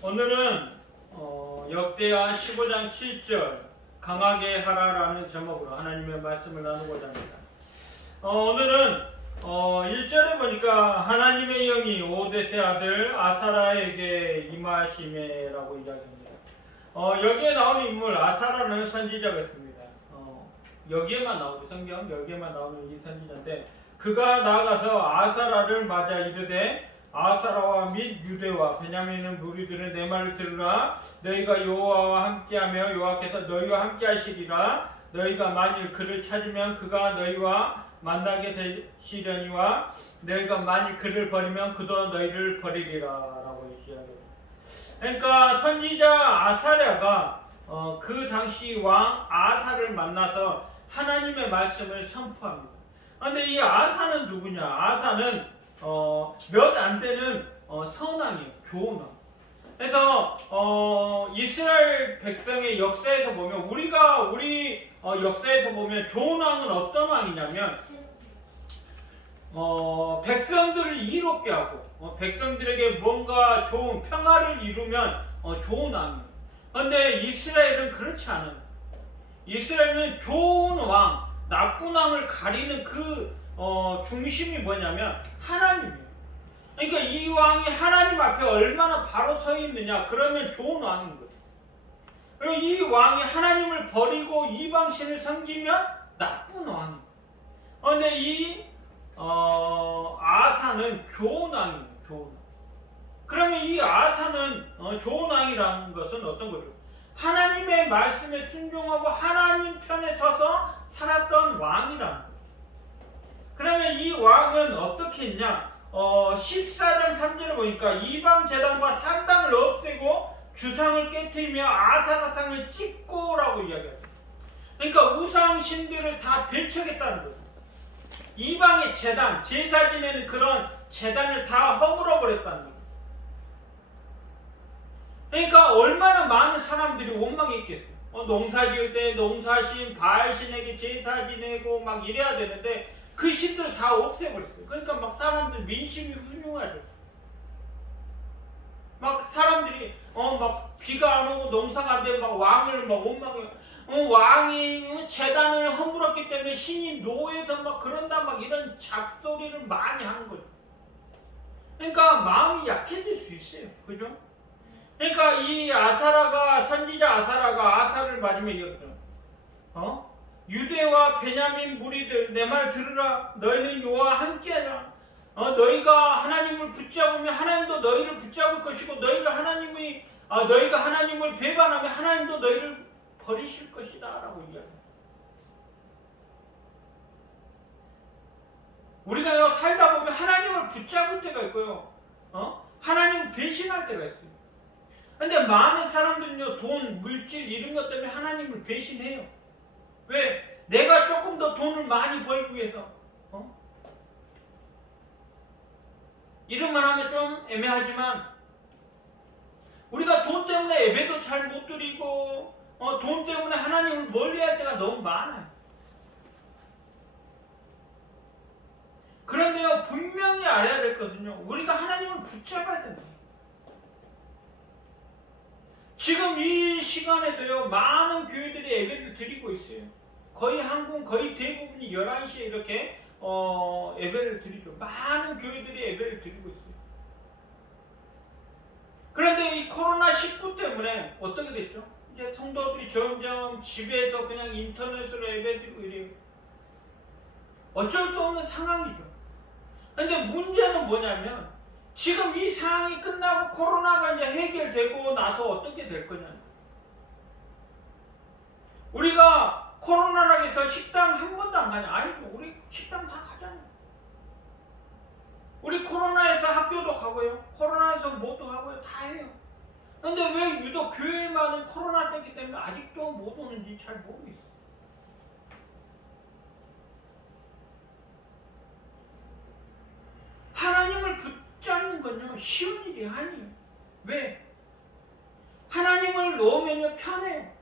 오늘은 어, 역대하 15장 7절 강하게 하라라는 제목으로 하나님의 말씀을 나누고자 합니다. 어, 오늘은 어, 1절에 보니까 하나님의 영이 오데세 아들 아사라에게 임하심에라고 이야기합니다. 어, 여기에 나오는 인물 아사라는 선지자가 있습니다. 어, 여기에만 나오는 성경 여기에만 나오는 이 선지자인데 그가 나아가서 아사라를 맞아 이르되 아사라와 및 유대와 베냐민은 무리들은 내 말을 들으라 너희가 여호와와 함께하며 여호와께서 너희와 함께하시리라 너희가 만일 그를 찾으면 그가 너희와 만나게 되시려니와 너희가 만일 그를 버리면 그도 너희를 버리리라라고 이야기합니다. 그러니까 선지자 아사랴가 어, 그 당시 왕 아사를 만나서 하나님의 말씀을 선포합니다. 근데 이 아사는 누구냐? 아사는 어, 몇 안 되는 어, 선왕이에요. 좋은 왕. 그래서 어, 이스라엘 백성의 역사에서 보면 우리가 우리 어, 역사에서 보면 좋은 왕은 어떤 왕이냐면 어, 백성들을 이롭게 하고 어, 백성들에게 뭔가 좋은 평화를 이루면 어, 좋은 왕이에요. 그런데 이스라엘은 그렇지 않아요. 이스라엘은 좋은 왕, 나쁜 왕을 가리는 그 어, 중심이 뭐냐면 하나님이에요. 그러니까 이 왕이 하나님 앞에 얼마나 바로 서 있느냐 그러면 좋은 왕인 거죠. 그리고 이 왕이 하나님을 버리고 이방신을 섬기면 나쁜 왕이에요. 그런데 이 어, 아사는 좋은 왕이에요. 좋은 왕. 그러면 이 아사는 어, 좋은 왕이라는 것은 어떤 거죠? 하나님의 말씀에 순종하고 하나님 편에 서서 살았던 왕이라는. 그러면 이 왕은 어떻게 했냐? 어, 14장 3절에 보니까 이방 제단과 산당을 없애고 주상을 깨뜨리며 아사라상을 찍고라고 이야기합니다. 그러니까 우상 신들을 다 배척했다는 거예요. 이방의 제단, 제사 지내는 그런 제단을 다 허물어 버렸다는 거예요. 그러니까 얼마나 많은 사람들이 원망했겠어요. 어, 농사 지을 때 농사신, 바알신에게 제사 지내고 막 이래야 되는데 그 신들 다 없애버렸어요. 그러니까 막 사람들 민심이 훌륭하죠. 막 사람들이 어 막 비가 안 오고 농사가 안 되고 막 왕을 막 원망해. 어, 왕이 재단을 허물었기 때문에 신이 노예서 막 그런다 막 이런 잡소리를 많이 하는 거죠. 그러니까 마음이 약해질 수 있어요. 그죠? 그러니까 이 아사라가 선지자 아사라가 아사를 맞으면 이거죠. 어? 유대와 베냐민 무리들 내 말 들으라 너희는 여호와 함께하라 어, 너희가 하나님을 붙잡으면 하나님도 너희를 붙잡을 것이고 너희를 하나님이 아, 너희가 하나님을 배반하면 하나님도 너희를 버리실 것이다라고 이야기합니다. 우리가 살다 보면 하나님을 붙잡을 때가 있고요. 어? 하나님을 배신할 때가 있어요. 근데 많은 사람들은요, 돈, 물질, 이런 것 때문에 하나님을 배신해요. 왜? 내가 조금 더 돈을 많이 벌기 위해서. 어? 이런말 하면 좀 애매하지만, 우리가 돈 때문에 예배도 잘 못 드리고, 어, 돈 때문에 하나님을 멀리 할 때가 너무 많아요. 그런데요, 분명히 알아야 될 것은요, 우리가 하나님을 붙잡아야 된다. 지금 이 시간에도요, 많은 교회들이 예배를 드리고 있어요. 거의 한국, 거의 대부분이 11시에 이렇게, 어, 예배를 드리죠. 많은 교회들이 예배를 드리고 있어요. 그런데 이 코로나19 때문에 어떻게 됐죠? 이제 성도들이 점점 집에서 그냥 인터넷으로 예배 드리고 이래요. 어쩔 수 없는 상황이죠. 근데 문제는 뭐냐면, 지금 이 상황이 끝나고 코로나가 이제 해결되고 나서 어떻게 될 거냐. 우리가 코로나라 해서 식당 한 번도 안 가냐? 아니죠. 우리 식당 다 가잖아요. 우리 코로나에서 학교도 가고요. 코로나에서 뭐도 하고요. 다 해요. 근데 왜 유독 교회만은 코로나 때기 때문에 아직도 못 오는지 잘 모르겠어요. 하나님을 붙잡는 건요 쉬운 일이 아니에요. 왜? 하나님을 놓으면요 편해요.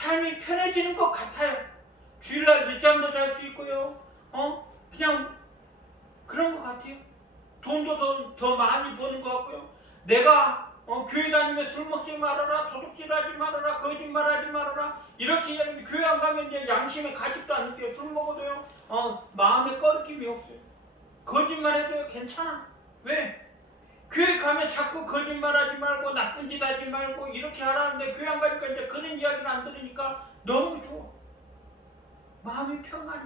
삶이 편해지는 것 같아요. 주일날 늦잠도 잘 수 있고요. 어? 그냥 그런 것 같아요. 돈도 더, 더 많이 버는 것 같고요. 내가 어, 교회 다니면 술 먹지 말아라, 도둑질 하지 말아라, 거짓말 하지 말아라 이렇게 이야기하는데 교회 안 가면 이제 양심에 가집도 않을게요. 술 먹어도요, 어, 마음에 꺼리낌이 없어요. 거짓말 해도요, 괜찮아. 왜? 교회 가면 자꾸 거짓말하지 말고 나쁜 짓 하지 말고 이렇게 하라는데 교회 안 가니까 이제 그런 이야기를 안 들으니까 너무 좋아. 마음이 평안해.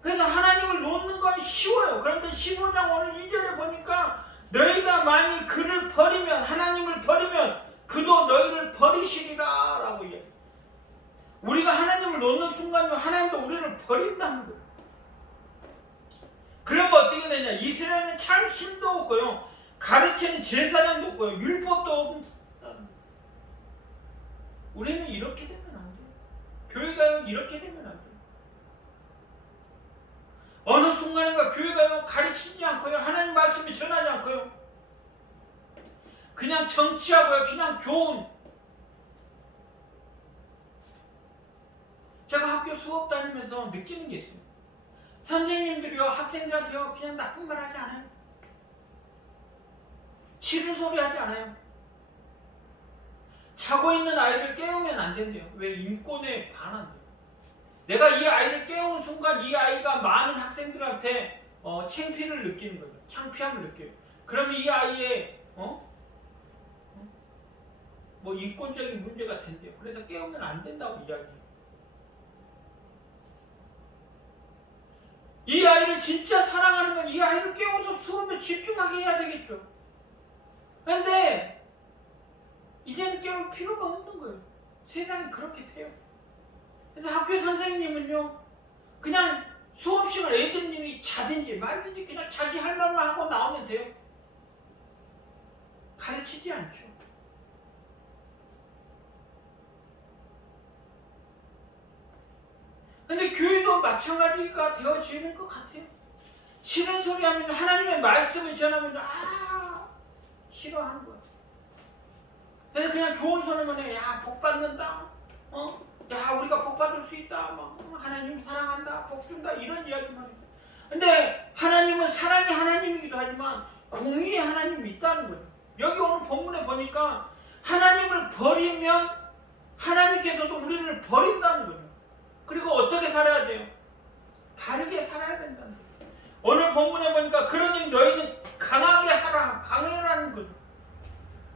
그래서 하나님을 놓는 건 쉬워요. 그런데 15장 오늘 2절에 보니까 너희가 만일 그를 버리면 하나님을 버리면 그도 너희를 버리시리라. 우리가 하나님을 놓는 순간에 하나님도 우리를 버린다는 거예요. 그러면 어떻게 되냐? 이스라엘은 참 힘도 없고요. 가르치는 제사장도 없고요. 율법도 없는 우리는 이렇게 되면 안 돼요. 교회가 이렇게 되면 안 돼요. 어느 순간인가 교회가 가르치지 않고요. 하나님 말씀이 전하지 않고요. 그냥 정치하고요. 그냥 교훈. 제가 학교 수업 다니면서 느끼는 게 있어요. 선생님들이요. 학생들한테요. 그냥 나쁜 말 하지 않아요. 싫은 소리 하지 않아요. 자고 있는 아이를 깨우면 안 된대요. 왜? 인권에 반한대요. 내가 이 아이를 깨우는 순간 이 아이가 많은 학생들한테 어, 창피를 느끼는 거죠. 창피함을 느껴요. 그러면 이 아이의 어? 어? 뭐 인권적인 문제가 된대요. 그래서 깨우면 안 된다고 이야기해요. 이 아이를 진짜 사랑하는 건 이 아이를 깨워서 수업에 집중하게 해야 되겠죠. 근데 이제는 깨울 필요가 없는 거예요. 세상이 그렇게 돼요. 그래서 학교 선생님은요, 그냥 수업 시간 애들님이 자든지 말든지 그냥 자기 할 말만 하고 나오면 돼요. 가르치지 않죠. 근데 교회도 마찬가지가 되어지는 것 같아요. 싫은 소리 하면 하나님의 말씀을 전하면 아 싫어하는 거야. 그래서 그냥 좋은 소리만 해. 야, 복 받는다. 어? 야, 우리가 복 받을 수 있다. 막 어, 하나님 사랑한다. 복 준다. 이런 이야기만 해. 근데 하나님은 사랑이 하나님이기도 하지만 공의의 하나님이 있다는 거예요. 여기 오늘 본문에 보니까 하나님을 버리면 하나님께서도 우리를 버린다는 거예요. 그리고 어떻게 살아야 돼요? 바르게 살아야 된다는 거예요. 오늘 본문에 보니까 그러니 너희는 강하게 하라. 강해라는 거죠.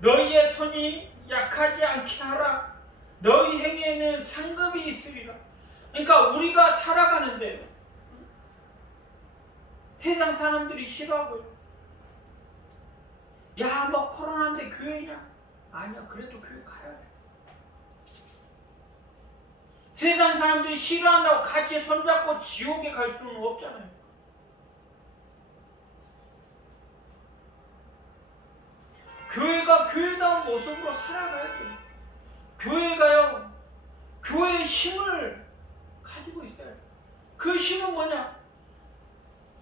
너희의 손이 약하지 않게 하라. 너희 행위에는 상급이 있으리라. 그러니까 우리가 살아가는데 세상 사람들이 싫어하고요. 야, 뭐 코로나인데 교회냐? 아니야, 그래도 교회 가야 돼. 세상 사람들이 싫어한다고 같이 손잡고 지옥에 갈 수는 없잖아요. 교회가 교회다운 모습으로 살아가야 돼요. 교회가요, 교회의 힘을 가지고 있어야 돼요. 그 힘은 뭐냐?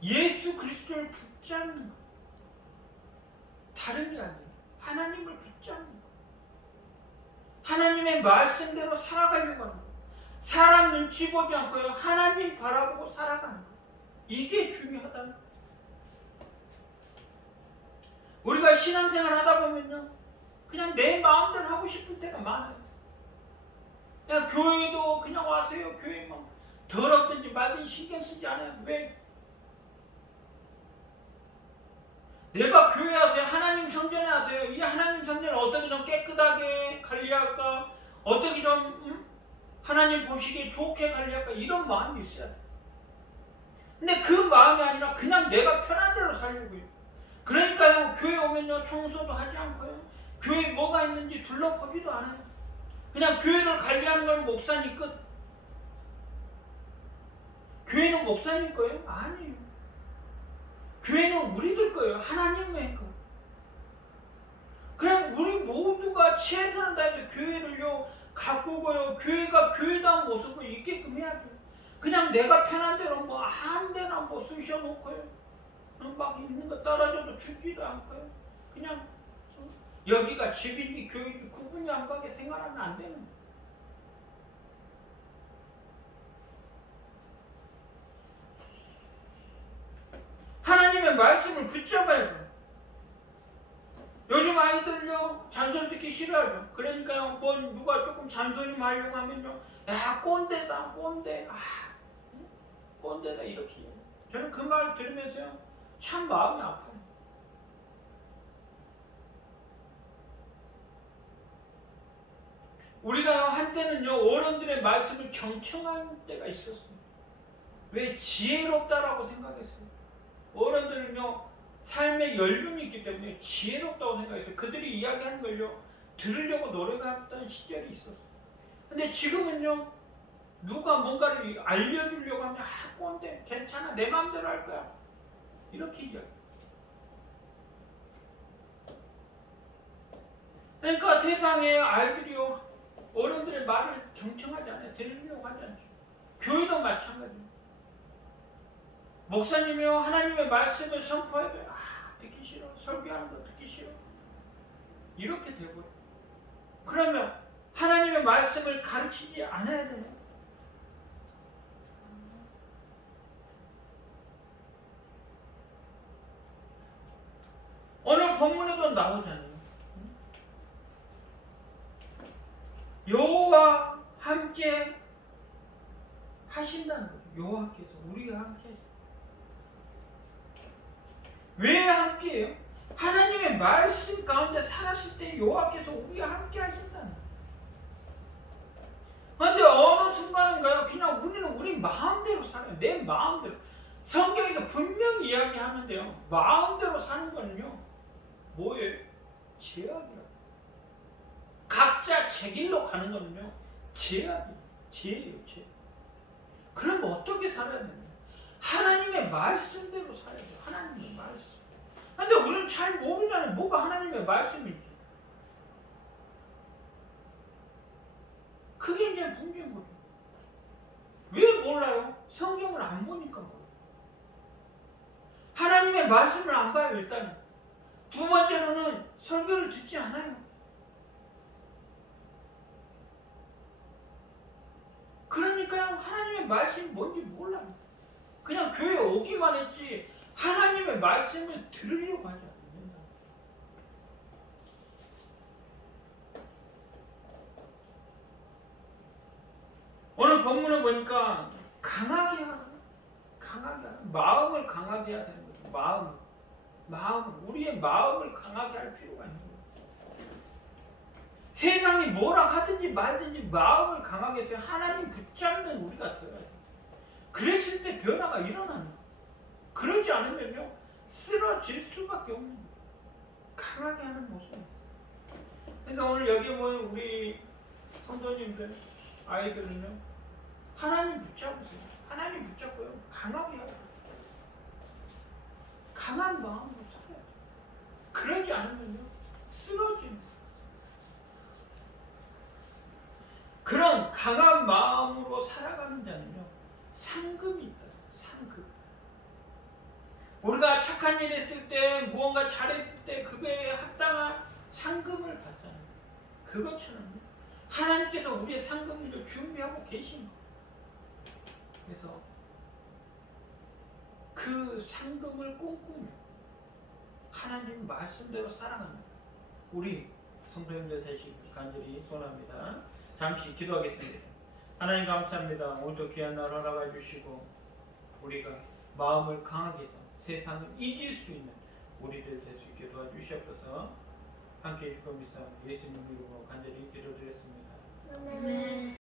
예수 그리스도를 붙잡는 거. 다른 게 아니에요. 하나님을 붙잡는 거. 하나님의 말씀대로 살아가려고 하는 거. 사람 눈치 보지 않고요. 하나님 바라보고 살아가는 거. 이게 중요하다는 거. 우리가 신앙생활 하다 보면요. 그냥 내 마음대로 하고 싶을 때가 많아요. 그냥 교회도 그냥 와서요. 교회만 더럽든지 말든지 신경 쓰지 않아요. 왜? 내가 교회 하세요. 하나님 성전에 하세요. 이 하나님 성전을 어떻게 좀 깨끗하게 관리할까? 어떻게 좀 음? 하나님 보시기에 좋게 관리할까? 이런 마음이 있어야 돼. 근데 그 마음이 아니라 그냥 내가 편한 대로 살려고요. 그러니까요, 교회 오면요, 청소도 하지 않고요. 교회 뭐가 있는지 둘러보기도 않아요. 그냥 교회를 관리하는 건 목사님 끝. 교회는 목사님 거예요? 아니에요. 교회는 우리들 거예요. 하나님의 거. 그냥 우리 모두가 최선을 다해서 교회를요, 가꾸고요, 교회가 교회다운 모습을 있게끔 해야 돼요. 그냥 내가 편한 대로 뭐, 한 데나 뭐 쑤셔놓고요. 막 있는 거 떨어져도 죽지도 않고요. 그냥 어? 여기가 집인지 교회인지 구분이 안 가게 생활하면 안 되는 거예요. 하나님의 말씀을 붙잡아야 돼요. 요즘 아이들요 잔소리 듣기 싫어요. 그러니까요 뭐 누가 조금 잔소리 말려고 하면요 야 꼰대다 꼰대 아 응? 꼰대다 이렇게. 저는 그 말 들으면서요 참 마음이 아파요. 우리가 한때는요 어른들의 말씀을 경청할 때가 있었어요. 왜 지혜롭다라고 생각했어요. 어른들은요 삶의 연륜이 있기 때문에 지혜롭다고 생각했어요. 그들이 이야기하는 걸요 들으려고 노력했던 시절이 있었어요. 근데 지금은요 누가 뭔가를 알려주려고 하면 아 꼰대 괜찮아 내 마음대로 할 거야 이렇게 이야기. 그러니까 세상에 아이들이요 어른들의 말을 경청하지 않아요. 들으려고 하지 않죠. 교회도 마찬가지예요. 목사님이요 하나님의 말씀을 선포해도 아 듣기 싫어 설교하는 거 듣기 싫어 이렇게 되고 그러면 하나님의 말씀을 가르치지 않아야 되냐? 오늘 본문에도 나오잖아요. 여호와 함께 하신다는 거죠. 여호와께서 우리와 함께 하신다. 왜 함께해요? 하나님의 말씀 살았을 때 여호와께서 우리와 함께 하신다는. 그런데 어느 순간인가요? 그냥 우리는 우리 마음대로 살아요. 내 마음대로. 성경에서 분명히 이야기하는데요. 마음대로 사는 거는요. 뭐예요? 죄악이라고. 각자 제 길로 가는 거는요. 죄악이에요. 죄예요. 죄. 그럼 어떻게 살아야 되냐? 하나님의 말씀대로 살아야 돼요. 하나님의 말씀. 근데 우리는 잘 모르잖아요. 뭐가 하나님의 말씀인지. 그게 이제 문제인 거죠. 왜 몰라요? 성경을 안 보니까. 하나님의 말씀을 안 봐요, 일단. 두 번째로는 설교를 듣지 않아요. 그러니까요, 하나님의 말씀이 뭔지 몰라요. 그냥 교회 오기만 했지, 하나님의 말씀을 들으려고 하지 않는다. 오늘 본문을 보니까 강하게. 강하게. 마음을 강하게 해야 되는 거죠. 마음. 마음. 우리의 마음을 강하게 할 필요가 있는 거예요. 세상이 뭐라 하든지 말든지 마음을 강하게 해서 하나님 붙잡는 우리가 되어야 돼요. 그랬을 때 변화가 일어나는 거예요. 그러지 않으면요 쓰러질 수밖에 없는 거예요. 강하게 하는 모습이 있어요. 그래서 오늘 여기 모인 우리 성도님들 아이들은요 하나님 붙잡으세요. 하나님 붙잡고요 강하게 하라. 강한 마음으로 살아야 돼요. 그러지 않으면요 쓰러지는. 그런 강한 마음으로 살아가는 자는요 상금이 있다. 상금. 우리가 착한 일 했을 때 무언가 잘했을 때 그거에 합당한 상금을 받잖아요. 그것처럼 하나님께서 우리의 상금을 준비하고 계신 거예요. 그래서 그 상금을 꿈꾸며 하나님 말씀대로 살아가는 우리 성도님들 되시길 간절히 소원합니다. 잠시 기도하겠습니다. 하나님 감사합니다. 오늘도 귀한 날 허락해 주시고 우리가 마음을 강하게 해서 세상을 이길 수 있는 우리들 될 수 있게 도와주시옵소서 함께 해주실 겁니다. 예수님 이름으로 간절히 기도드렸습니다. Amen.